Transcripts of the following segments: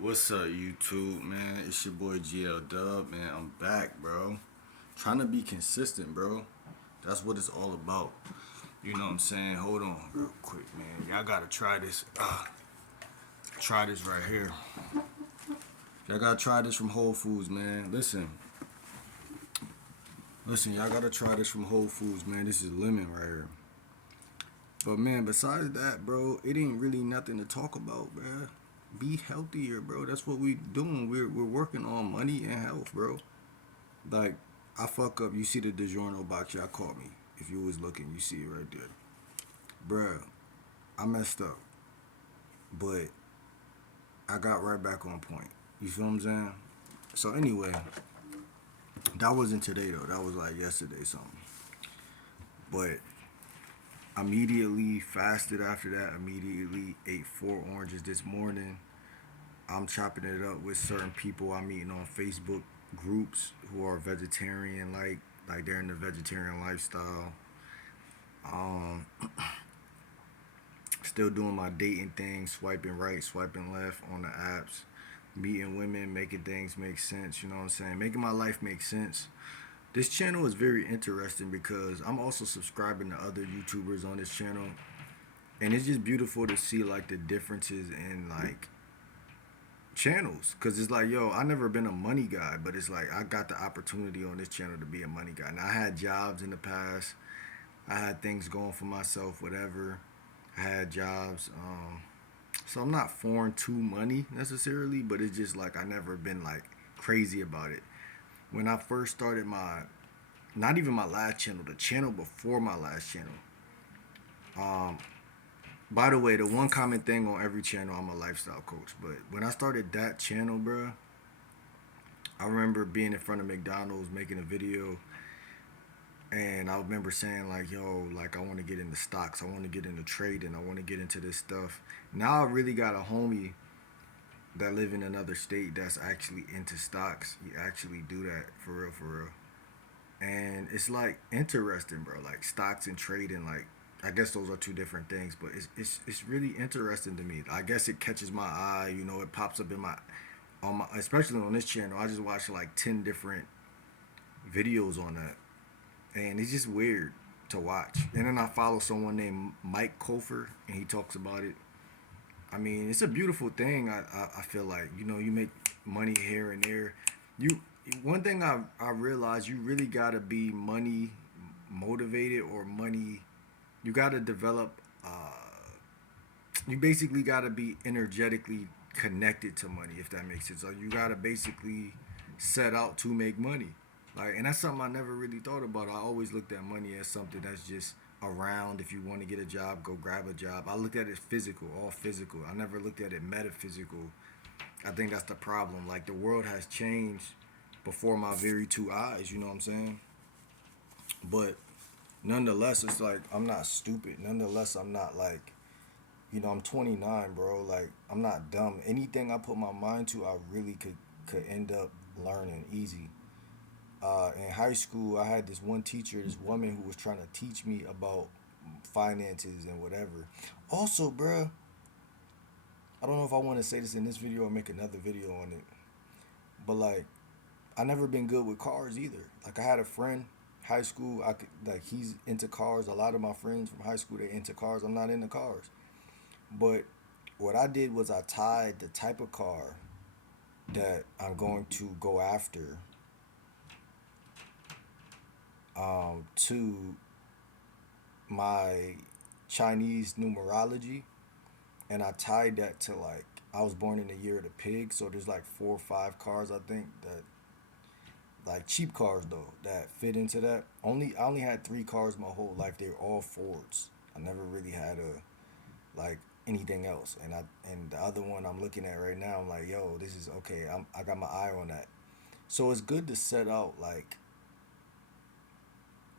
What's up, YouTube, man? It's your boy GL Dub, man. I'm back, bro. Trying to be consistent, bro. That's what it's all about. You know what I'm saying? Hold on, real quick, man. Y'all gotta try this. Try this right here. Y'all gotta try this from Whole Foods, man. Listen. Y'all gotta try this from Whole Foods, man. This is lemon right here. But man, besides that, bro, it ain't really nothing to talk about, bro. Be healthier, bro. That's what we doing. We're working on money and health, bro. Like, I fuck up. You see the DiGiorno box y'all caught me. If you was looking, you see it right there. Bruh, I messed up. But I got right back on point. You feel what I'm saying? So anyway, that wasn't today though. That was like yesterday something. But immediately fasted after that. Immediately ate 4 oranges this morning. I'm chopping it up with certain people I'm meeting on Facebook groups who are vegetarian, like they're in the vegetarian lifestyle. Um, Still doing my dating thing, swiping right, swiping left on the apps, meeting women, making things make sense. You know what I'm saying? Making my life make sense. This channel is very interesting because I'm also subscribing to other YouTubers on this channel, and it's just beautiful to see like the differences in like channels, because it's like, yo, I never been a money guy, but it's like I got the opportunity on this channel to be a money guy. Now I had jobs in the past, I had things going for myself, whatever. I had jobs, so I'm not foreign to money necessarily, but it's just like I never been like crazy about it. When I first started my, not even my last channel, the channel before my last channel. um by the way, the one common thing on every channel, I'm a lifestyle coach. But when I started that channel, bruh, I remember being in front of McDonald's making a video, and I remember saying like, "Yo, like I want to get into stocks. I want to get into trading. I want to get into this stuff." Now I really got a homie that live in another state that's actually into stocks. He actually do that for real, for real. And it's like interesting, bro. Like stocks and trading, like I guess those are two different things, but it's really interesting to me. I guess it catches my eye. You know, it pops up in my on my, especially on this channel. I just watched like 10 different videos on that, and it's just weird to watch. And then I follow someone named Mike Kofer, and he talks about it. I mean, it's a beautiful thing. I feel like, you know, you make money here and there. You One thing I realized, you really gotta be money motivated or money. You gotta develop. You basically gotta be energetically connected to money, if that makes sense. So you gotta basically set out to make money. Like, and that's something I never really thought about. I always looked at money as something that's just around. If you want to get a job, go grab a job. I looked at it physical, all physical. I never looked at it metaphysical. I think that's the problem. Like, the world has changed before my very two eyes. You know what I'm saying? But nonetheless, it's like I'm not stupid. Nonetheless, I'm not like, I'm 29, bro. Like, I'm not dumb. Anything I put my mind to, I really could end up learning easy. In high school, I had this one teacher, this woman who was trying to teach me about finances and whatever. Also, bruh, I don't know if I want to say this in this video or make another video on it, but like, I never been good with cars either. Like, I had a friend, high school, I could, like, he's into cars. A lot of my friends from high school, they into cars. I'm not into cars. But what I did was I tied the type of car that I'm going to go after to my Chinese numerology, and I tied that to, like, I was born in the year of the pig, so there's like 4 or 5 cars I think that, like, cheap cars though, that fit into that. I only had 3 cars my whole life. They were all Fords. I never really had a, like, anything else. And the other one I'm looking at right now, I'm like, yo, this is okay. I got my eye on that. So it's good to set out like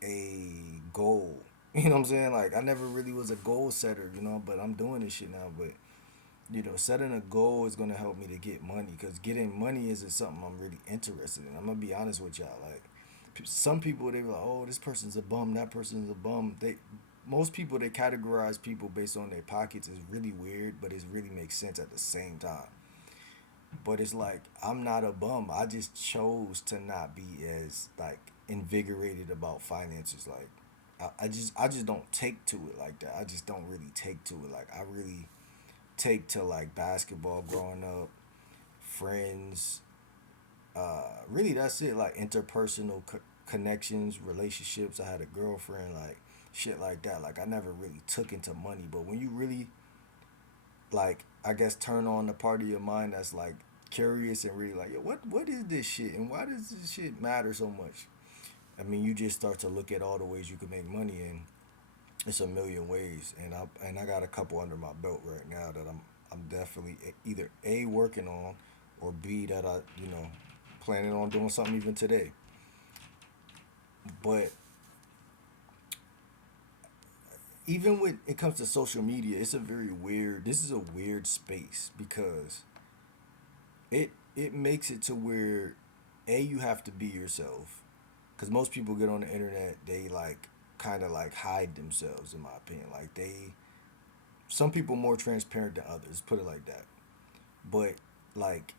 a goal. You know what I'm saying? Like, I never really was a goal setter, but I'm doing this shit now. But setting a goal is gonna help me to get money, because getting money isn't something I'm really interested in. I'm gonna be honest with y'all. Like, some people, they were like, oh, this person's a bum, that person's a bum. Most people, they categorize people based on their pockets is really weird, but it really makes sense at the same time. But it's like I'm not a bum. I just chose to not be as like invigorated about finances. Like I just don't take to it like that. I just don't really take to it. Like I really take to like basketball growing up, friends. Really that's it. Like interpersonal connections, relationships. I had a girlfriend, like shit like that. Like I never really took into money. But when you really like I guess turn on the part of your mind that's like curious and really like, yo, what is this shit and why does this shit matter so much? I mean, you just start to look at all the ways you can make money, and it's a million ways. And I got a couple under my belt right now that I'm definitely either A working on, or B that I planning on doing something even today. But even when it comes to social media, it's a very weird. This is a weird space because it makes it to where a you have to be yourself, because most people get on the internet, they like kind of like hide themselves, in my opinion. Like they, some people more transparent than others, put it like that. But like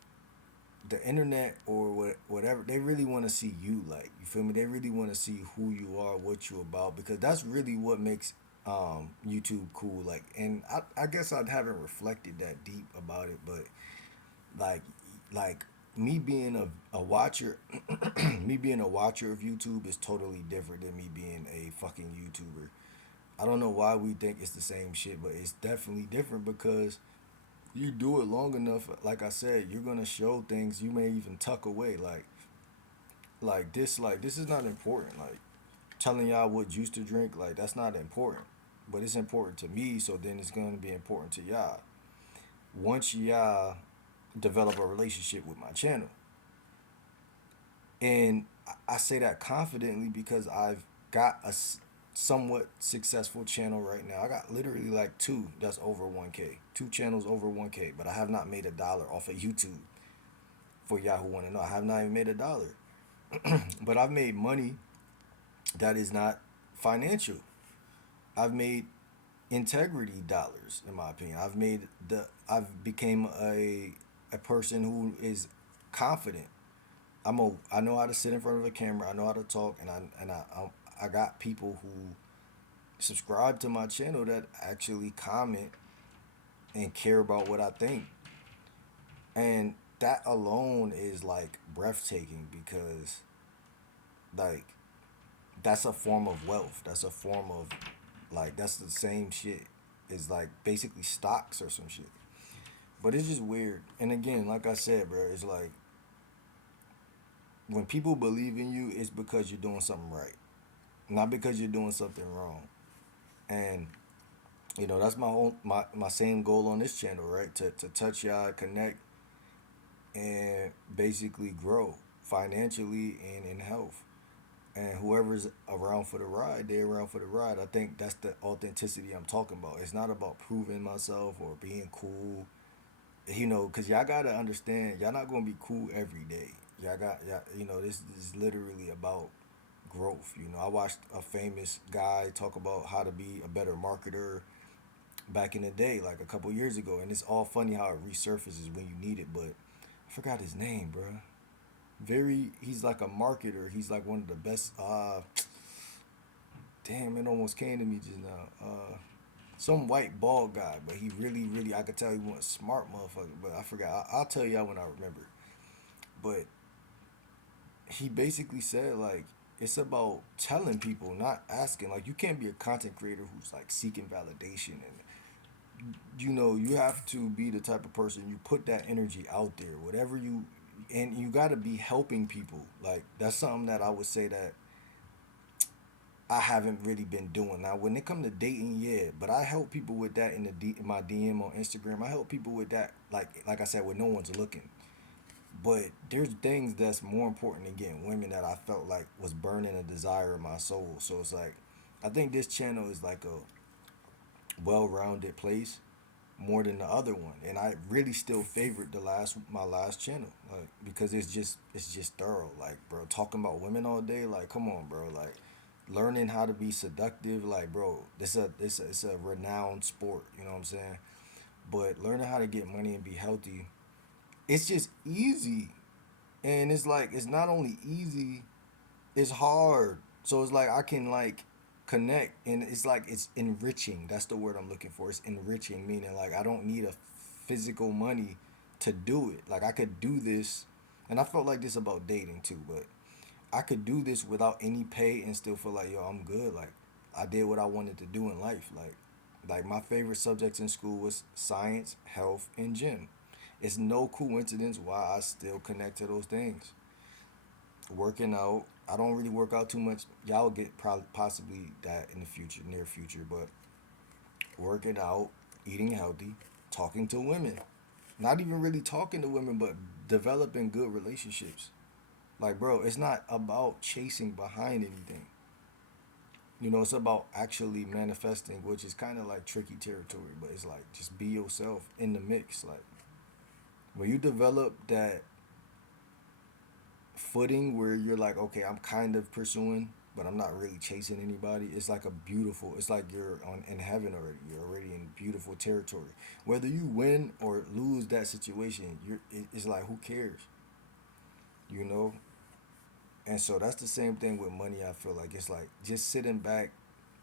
the internet or whatever, they really want to see you, like, you feel me, they really want to see who you are, what you about, because that's really what makes YouTube cool. Like, and I guess I haven't reflected that deep about it, but like like me being a watcher me being a watcher of YouTube is totally different than me being a fucking YouTuber. I don't know why we think it's the same shit, but it's definitely different because you do it long enough, like I said, you're gonna show things you may even tuck away. Like this is not important. Like telling y'all what juice to drink, like that's not important. But it's important to me, so then it's gonna be important to y'all. Once y'all develop a relationship with my channel. And I say that confidently because I've got a somewhat successful channel right now. I got literally like two that's over 1K. Two channels over 1K, but I have not made a dollar off of YouTube. For y'all who want to know, I have not even made a dollar. But I've made money that is not financial. I've made integrity dollars, in my opinion. I've became a person who is confident. I know how to sit in front of a camera. I know how to talk, and I got people who subscribe to my channel that actually comment and care about what I think, and that alone is like breathtaking because like that's a form of wealth. That's a form of like that's the same shit. It's like basically stocks or some shit. But it's just weird. And again, like I said, bro, it's like when people believe in you, it's because you're doing something right, not because you're doing something wrong. And that's my same goal on this channel, right? To touch y'all, connect, and basically grow financially and in health. And whoever's around for the ride, they're around for the ride. I think that's the authenticity I'm talking about. It's not about proving myself or being cool, because y'all gotta understand, y'all not gonna be cool every day. This is literally about growth. I watched a famous guy talk about how to be a better marketer back in the day, like a couple years ago, and it's all funny how it resurfaces when you need it. But I forgot his name, bro. He's like a marketer. He's like one of the best. Damn, it almost came to me just now. Some white bald guy, but he really, really, I could tell he was a smart motherfucker. But I forgot. I'll tell y'all when I remember. But he basically said like it's about telling people, not asking. Like you can't be a content creator who's like seeking validation, and you have to be the type of person you put that energy out there. Whatever you, and you got to be helping people. Like that's something that I would say that I haven't really been doing. Now, when it comes to dating, yeah, but I help people with that in my DM on Instagram. I help people with that, like I said, when no one's looking. But there's things that's more important than getting women that I felt like was burning a desire in my soul. So it's like, I think this channel is like a well-rounded place more than the other one, and I really still favorite my last channel, like because it's just thorough, like bro, talking about women all day, like come on, bro, like learning how to be seductive, like bro, it's a renowned sport, you know what I'm saying? But learning how to get money and be healthy it's just easy. And it's like it's not only easy, it's hard. So it's like I can like connect, and it's like it's enriching. That's the word I'm looking for. It's enriching, meaning like I don't need a physical money to do it. Like I could do this, and I felt like this about dating too, but I could do this without any pay and still feel like, yo, I'm good. Like I did what I wanted to do in life. Like my favorite subjects in school was science, health, and gym. It's no coincidence why I still connect to those things. Working out, I don't really work out too much. Y'all get probably possibly that in the future, near future, but working out, eating healthy, talking to women. Not even really talking to women, but developing good relationships. Like, bro, it's not about chasing behind anything. You know, it's about actually manifesting, which is kind of like tricky territory, but it's like just be yourself in the mix. Like, when you develop that footing where you're like, okay, I'm kind of pursuing, but I'm not really chasing anybody. It's like a beautiful. It's like you're on in heaven already. You're already in beautiful territory. Whether you win or lose that situation, it's like who cares, you know. And so that's the same thing with money. I feel like it's like just sitting back,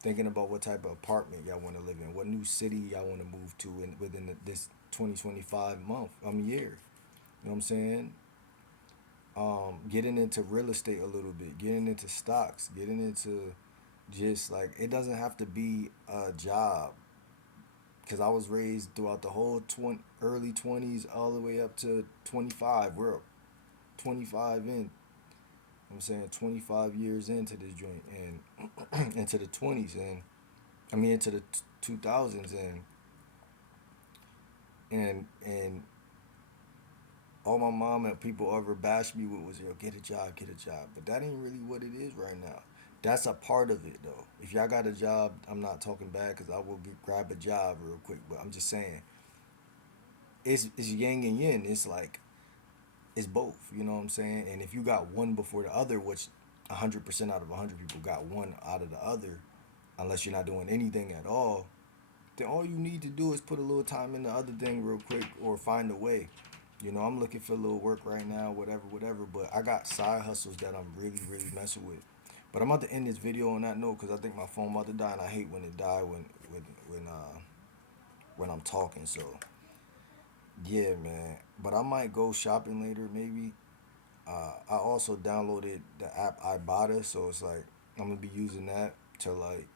thinking about what type of apartment y'all want to live in, what new city y'all want to move to, in within this 2025 month, year. You know what I'm saying? Getting into real estate a little bit, getting into stocks, getting into just like it doesn't have to be a job. Because I was raised throughout the whole early 20s all the way up to 25. We're 25 in. I'm saying 25 years into this joint and into the 20s and I mean into the 2000s and all my mom and people ever bashed me with was, yo, get a job. But that ain't really what it is right now. That's a part of it though. If y'all got a job, I'm not talking bad because I will grab a job real quick. But I'm just saying, it's yang and yin. It's like it's both. You know what I'm saying? And if you got one before the other, which 100% out of 100 people got one out of the other, unless you're not doing anything at all, then all you need to do is put a little time in the other thing real quick or find a way. You know, I'm looking for a little work right now, whatever, whatever. But I got side hustles that I'm really, really messing with. But I'm about to end this video on that note because I think my phone about to die, and I hate when it die when when I'm talking. So yeah, man. But I might go shopping later, maybe. I also downloaded the app Ibotta, so it's like I'm gonna be using that to like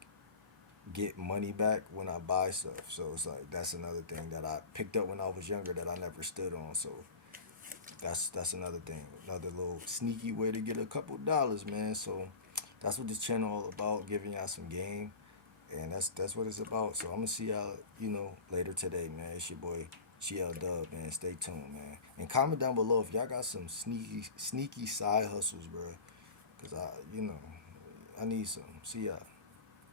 get money back when I buy stuff. So it's like that's another thing that I picked up when I was younger that I never stood on. So that's another thing, another little sneaky way to get a couple dollars, man. So that's what this channel all about, giving y'all some game, and that's what it's about. So I'm gonna see y'all, later today, man. It's your boy CL Dub, man. Stay tuned, man, and comment down below if y'all got some sneaky side hustles, bro. Cause I need some. See y'all.